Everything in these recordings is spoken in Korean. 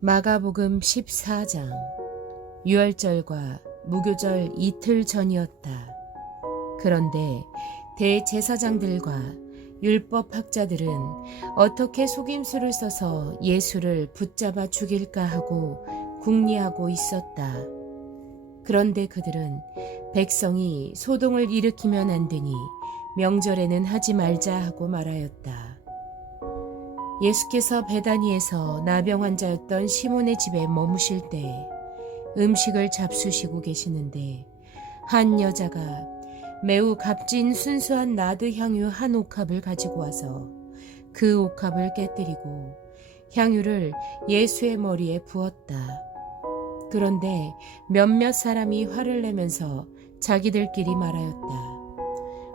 마가복음 14장. 유월절과 무교절 이틀 전이었다. 그런데 대제사장들과 율법학자들은 어떻게 속임수를 써서 예수를 붙잡아 죽일까 하고 궁리하고 있었다. 그런데 그들은 백성이 소동을 일으키면 안 되니 명절에는 하지 말자 하고 말하였다. 예수께서 베다니에서 나병 환자였던 시몬의 집에 머무실 때 음식을 잡수시고 계시는데 한 여자가 매우 값진 순수한 나드 향유 한 옥합을 가지고 와서 그 옥합을 깨뜨리고 향유를 예수의 머리에 부었다. 그런데 몇몇 사람이 화를 내면서 자기들끼리 말하였다.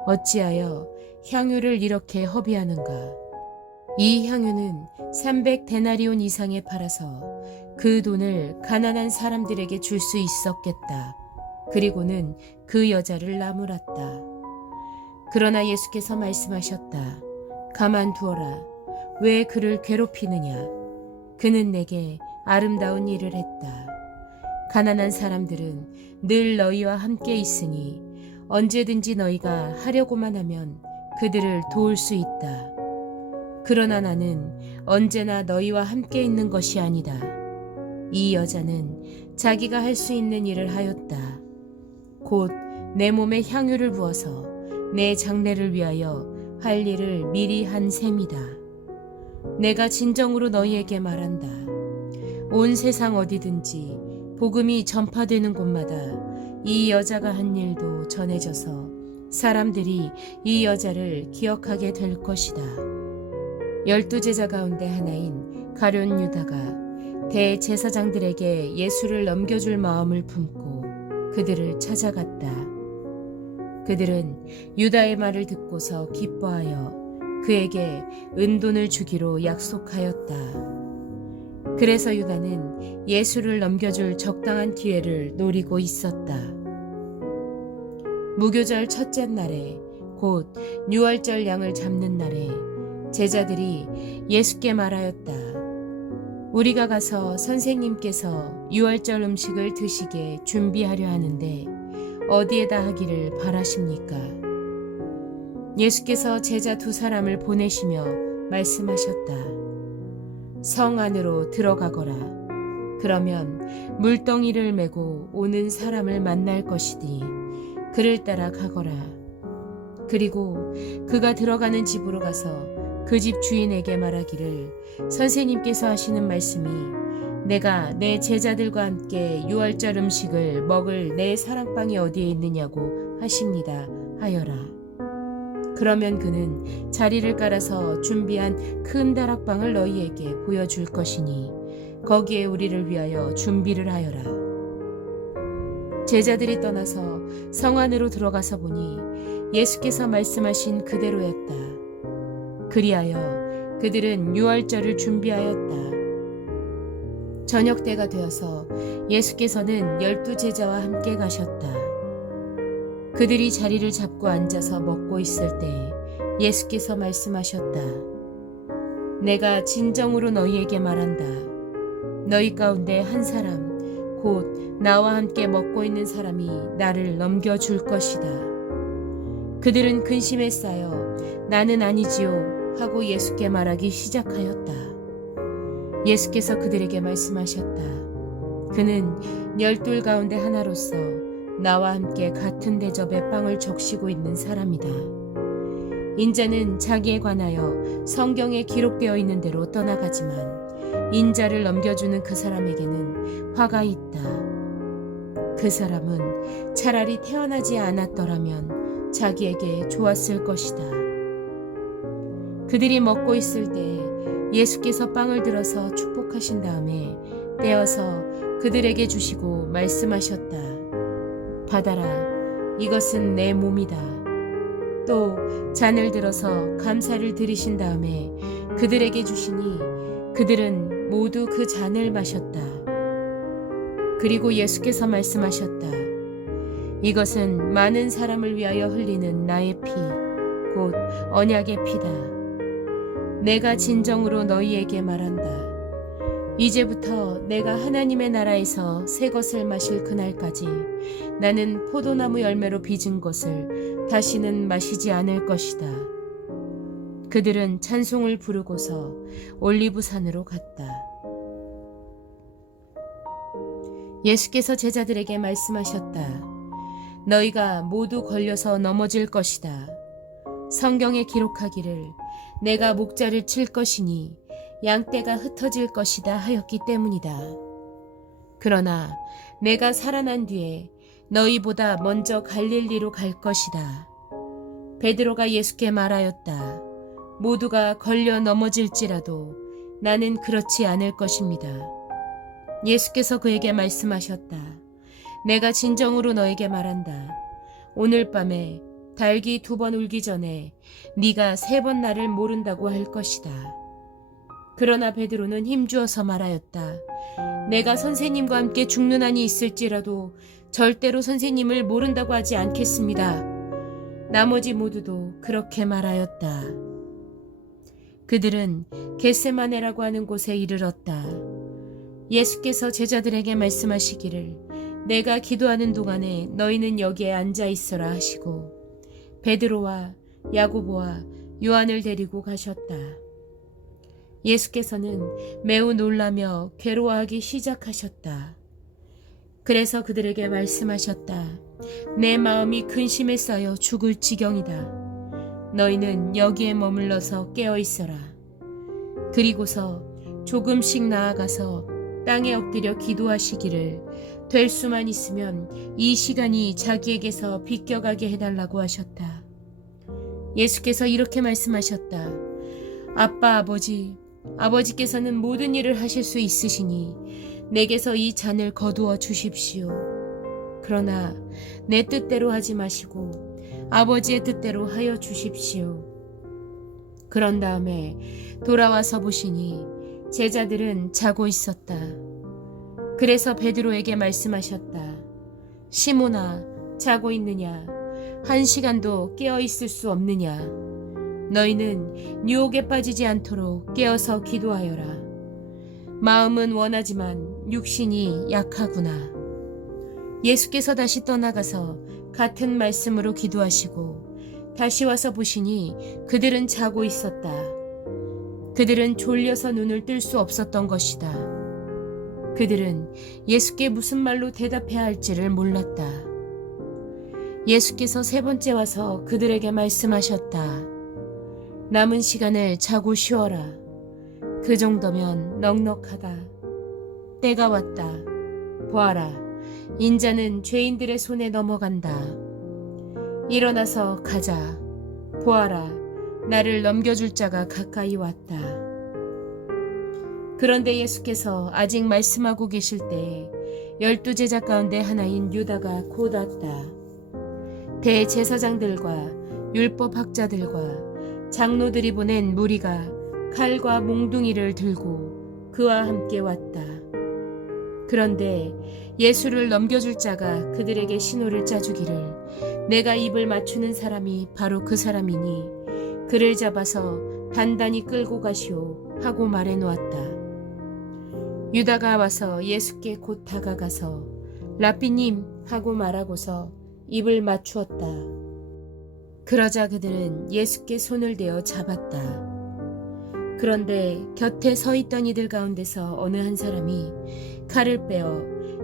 어찌하여 향유를 이렇게 허비하는가? 이 향유는 300데나리온 이상에 팔아서 그 돈을 가난한 사람들에게 줄 수 있었겠다. 그리고는 그 여자를 나무랐다. 그러나 예수께서 말씀하셨다. 가만두어라. 왜 그를 괴롭히느냐? 그는 내게 아름다운 일을 했다. 가난한 사람들은 늘 너희와 함께 있으니 언제든지 너희가 하려고만 하면 그들을 도울 수 있다. 그러나 나는 언제나 너희와 함께 있는 것이 아니다. 이 여자는 자기가 할 수 있는 일을 하였다. 곧 내 몸에 향유를 부어서 내 장례를 위하여 할 일을 미리 한 셈이다. 내가 진정으로 너희에게 말한다. 온 세상 어디든지 복음이 전파되는 곳마다 이 여자가 한 일도 전해져서 사람들이 이 여자를 기억하게 될 것이다. 12제자 가운데 하나인 가룟 유다가 대제사장들에게 예수를 넘겨줄 마음을 품고 그들을 찾아갔다. 그들은 유다의 말을 듣고서 기뻐하여 그에게 은돈을 주기로 약속하였다. 그래서 유다는 예수를 넘겨줄 적당한 기회를 노리고 있었다. 무교절 첫째 날에 곧 유월절 양을 잡는 날에 제자들이 예수께 말하였다. 우리가 가서 선생님께서 유월절 음식을 드시게 준비하려 하는데 어디에다 하기를 바라십니까? 예수께서 제자 2사람을 보내시며 말씀하셨다. 성 안으로 들어가거라. 그러면 물덩이를 메고 오는 사람을 만날 것이니 그를 따라 가거라. 그리고 그가 들어가는 집으로 가서 그 집 주인에게 말하기를 선생님께서 하시는 말씀이 내가 내 제자들과 함께 유월절 음식을 먹을 내 사랑방이 어디에 있느냐고 하십니다 하여라. 그러면 그는 자리를 깔아서 준비한 큰 다락방을 너희에게 보여줄 것이니 거기에 우리를 위하여 준비를 하여라. 제자들이 떠나서 성 안으로 들어가서 보니 예수께서 말씀하신 그대로였다. 그리하여 그들은 유월절을 준비하였다. 저녁 때가 되어서 예수께서는 12제자와 함께 가셨다. 그들이 자리를 잡고 앉아서 먹고 있을 때 예수께서 말씀하셨다. 내가 진정으로 너희에게 말한다. 너희 가운데 한 사람, 곧 나와 함께 먹고 있는 사람이 나를 넘겨줄 것이다. 그들은 근심에 쌓여 나는 아니지요 하고 예수께 말하기 시작하였다. 예수께서 그들에게 말씀하셨다. 그는 12 가운데 하나로서 나와 함께 같은 대접에 빵을 적시고 있는 사람이다. 인자는 자기에 관하여 성경에 기록되어 있는 대로 떠나가지만 인자를 넘겨주는 그 사람에게는 화가 있다. 그 사람은 차라리 태어나지 않았더라면 자기에게 좋았을 것이다. 그들이 먹고 있을 때 예수께서 빵을 들어서 축복하신 다음에 떼어서 그들에게 주시고 말씀하셨다. 받아라. 이것은 내 몸이다. 또 잔을 들어서 감사를 드리신 다음에 그들에게 주시니 그들은 모두 그 잔을 마셨다. 그리고 예수께서 말씀하셨다. 이것은 많은 사람을 위하여 흘리는 나의 피, 곧 언약의 피다. 내가 진정으로 너희에게 말한다. 이제부터 내가 하나님의 나라에서 새 것을 마실 그날까지 나는 포도나무 열매로 빚은 것을 다시는 마시지 않을 것이다. 그들은 찬송을 부르고서 올리브산으로 갔다. 예수께서 제자들에게 말씀하셨다. 너희가 모두 걸려서 넘어질 것이다. 성경에 기록하기를 내가 목자를 칠 것이니 양떼가 흩어질 것이다 하였기 때문이다. 그러나 내가 살아난 뒤에 너희보다 먼저 갈릴리로 갈 것이다. 베드로가 예수께 말하였다. 모두가 걸려 넘어질지라도 나는 그렇지 않을 것입니다. 예수께서 그에게 말씀하셨다. 내가 진정으로 너에게 말한다. 오늘 밤에 닭이 2번 울기 전에 네가 3번 나를 모른다고 할 것이다. 그러나 베드로는 힘주어서 말하였다. 내가 선생님과 함께 죽는 한이 있을지라도 절대로 선생님을 모른다고 하지 않겠습니다. 나머지 모두도 그렇게 말하였다. 그들은 겟세마네라고 하는 곳에 이르렀다. 예수께서 제자들에게 말씀하시기를 내가 기도하는 동안에 너희는 여기에 앉아 있어라 하시고 베드로와 야고보와 요한을 데리고 가셨다. 예수께서는 매우 놀라며 괴로워하기 시작하셨다. 그래서 그들에게 말씀하셨다. 내 마음이 근심에 쌓여 죽을 지경이다. 너희는 여기에 머물러서 깨어 있어라. 그리고서 조금씩 나아가서 땅에 엎드려 기도하시기를 될 수만 있으면 이 시간이 자기에게서 비껴가게 해달라고 하셨다. 예수께서 이렇게 말씀하셨다. 아빠 아버지께서는 모든 일을 하실 수 있으시니 내게서 이 잔을 거두어 주십시오. 그러나 내 뜻대로 하지 마시고 아버지의 뜻대로 하여 주십시오. 그런 다음에 돌아와서 보시니 제자들은 자고 있었다. 그래서 베드로에게 말씀하셨다. 시몬아, 자고 있느냐? 1시간도 깨어 있을 수 없느냐? 너희는 유혹에 빠지지 않도록 깨어서 기도하여라. 마음은 원하지만 육신이 약하구나. 예수께서 다시 떠나가서 같은 말씀으로 기도하시고 다시 와서 보시니 그들은 자고 있었다. 그들은 졸려서 눈을 뜰 수 없었던 것이다. 그들은 예수께 무슨 말로 대답해야 할지를 몰랐다. 예수께서 3번째 와서 그들에게 말씀하셨다. 남은 시간을 자고 쉬어라. 그 정도면 넉넉하다. 때가 왔다. 보아라. 인자는 죄인들의 손에 넘어간다. 일어나서 가자. 보아라. 나를 넘겨줄 자가 가까이 왔다. 그런데 예수께서 아직 말씀하고 계실 때 12제자 가운데 하나인 유다가 곧 왔다. 대제사장들과 율법학자들과 장로들이 보낸 무리가 칼과 몽둥이를 들고 그와 함께 왔다. 그런데 예수를 넘겨줄 자가 그들에게 신호를 짜주기를 내가 입을 맞추는 사람이 바로 그 사람이니 그를 잡아서 단단히 끌고 가시오 하고 말해 놓았다. 유다가 와서 예수께 곧 다가가서 라삐님 하고 말하고서 입을 맞추었다. 그러자 그들은 예수께 손을 대어 잡았다. 그런데 곁에 서 있던 이들 가운데서 어느 한 사람이 칼을 빼어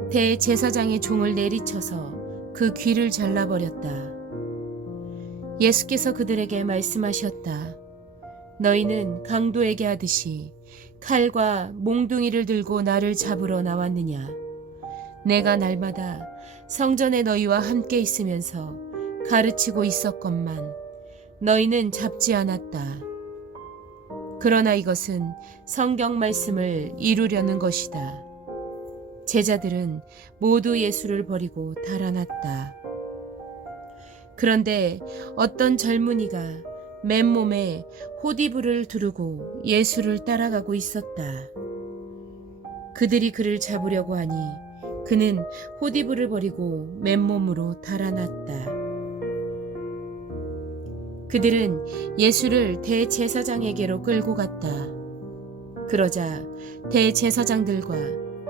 대제사장의 종을 내리쳐서 그 귀를 잘라버렸다. 예수께서 그들에게 말씀하셨다. 너희는 강도에게 하듯이 칼과 몽둥이를 들고 나를 잡으러 나왔느냐? 내가 날마다 성전에 너희와 함께 있으면서 가르치고 있었건만 너희는 잡지 않았다. 그러나 이것은 성경 말씀을 이루려는 것이다. 제자들은 모두 예수를 버리고 달아났다. 그런데 어떤 젊은이가 맨몸에 호디부를 두르고 예수를 따라가고 있었다. 그들이 그를 잡으려고 하니 그는 호디부를 버리고 맨몸으로 달아났다. 그들은 예수를 대제사장에게로 끌고 갔다. 그러자 대제사장들과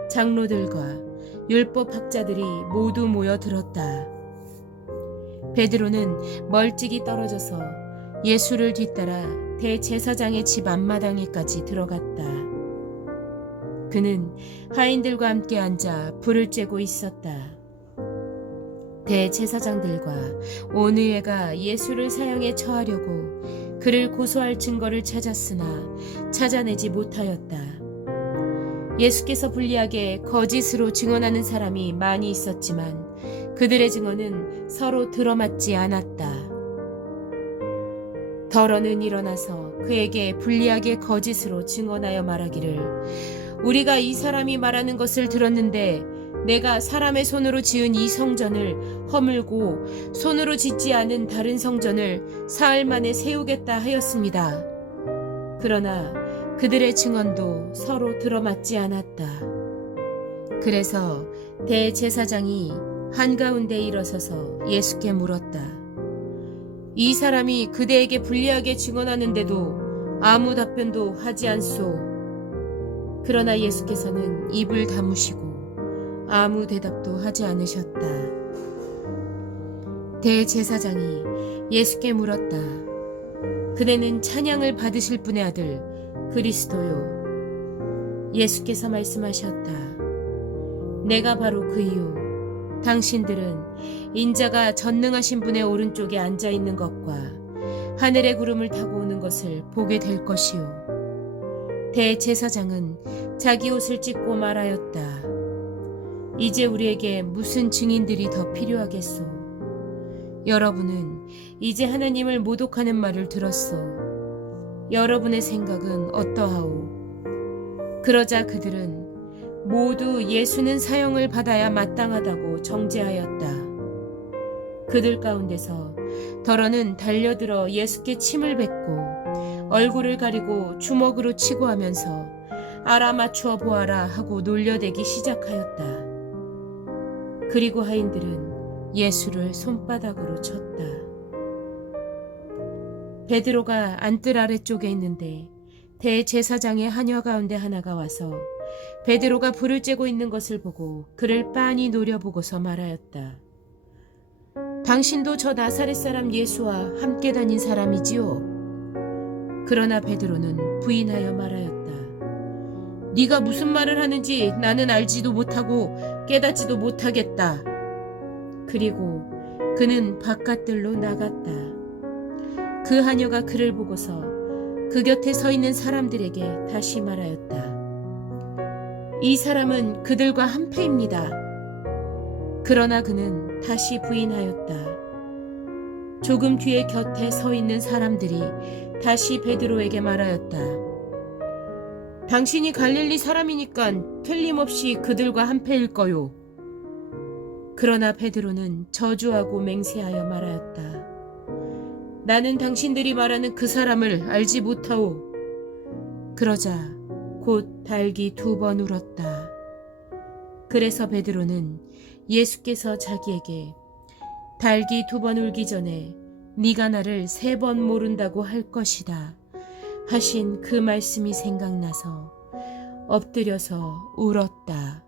장로들과 율법학자들이 모두 모여들었다. 베드로는 멀찍이 떨어져서 예수를 뒤따라 대제사장의 집 앞마당에까지 들어갔다. 그는 하인들과 함께 앉아 불을 쬐고 있었다. 대제사장들과 온 의회가 예수를 사형에 처하려고 그를 고소할 증거를 찾았으나 찾아내지 못하였다. 예수께서 불리하게 거짓으로 증언하는 사람이 많이 있었지만 그들의 증언은 서로 들어맞지 않았다. 더러는 일어나서 그에게 불리하게 거짓으로 증언하여 말하기를 우리가 이 사람이 말하는 것을 들었는데 내가 사람의 손으로 지은 이 성전을 허물고 손으로 짓지 않은 다른 성전을 사흘 만에 세우겠다 하였습니다. 그러나 그들의 증언도 서로 들어맞지 않았다. 그래서 대제사장이 한가운데 일어서서 예수께 물었다. 이 사람이 그대에게 불리하게 증언하는데도 아무 답변도 하지 않소. 그러나 예수께서는 입을 다무시고 아무 대답도 하지 않으셨다. 대제사장이 예수께 물었다. 그대는 찬양을 받으실 분의 아들 그리스도요. 예수께서 말씀하셨다. 내가 바로 그이요. 당신들은 인자가 전능하신 분의 오른쪽에 앉아 있는 것과 하늘의 구름을 타고 오는 것을 보게 될 것이요. 대제사장은 자기 옷을 찢고 말하였다. 이제 우리에게 무슨 증인들이 더 필요하겠소. 여러분은 이제 하나님을 모독하는 말을 들었소. 여러분의 생각은 어떠하오? 그러자 그들은 모두 예수는 사형을 받아야 마땅하다고 정죄하였다. 그들 가운데서 더러는 달려들어 예수께 침을 뱉고 얼굴을 가리고 주먹으로 치고 하면서 알아맞추어 보아라 하고 놀려대기 시작하였다. 그리고 하인들은 예수를 손바닥으로 쳤다. 베드로가 안뜰 아래쪽에 있는데 대제사장의 하녀 가운데 하나가 와서 베드로가 불을 쬐고 있는 것을 보고 그를 빤히 노려보고서 말하였다. 당신도 저 나사렛 사람 예수와 함께 다닌 사람이지요? 그러나 베드로는 부인하여 말하였다. 네가 무슨 말을 하는지 나는 알지도 못하고 깨닫지도 못하겠다. 그리고 그는 바깥들로 나갔다. 그 하녀가 그를 보고서 그 곁에 서 있는 사람들에게 다시 말하였다. 이 사람은 그들과 한패입니다. 그러나 그는 다시 부인하였다. 조금 뒤에 곁에 서 있는 사람들이 다시 베드로에게 말하였다. 당신이 갈릴리 사람이니까 틀림없이 그들과 한패일 거요. 그러나 베드로는 저주하고 맹세하여 말하였다. 나는 당신들이 말하는 그 사람을 알지 못하오. 그러자 곧 닭이 2번 울었다. 그래서 베드로는 예수께서 자기에게 닭이 2번 울기 전에 네가 나를 3번 모른다고 할 것이다 하신 그 말씀이 생각나서 엎드려서 울었다.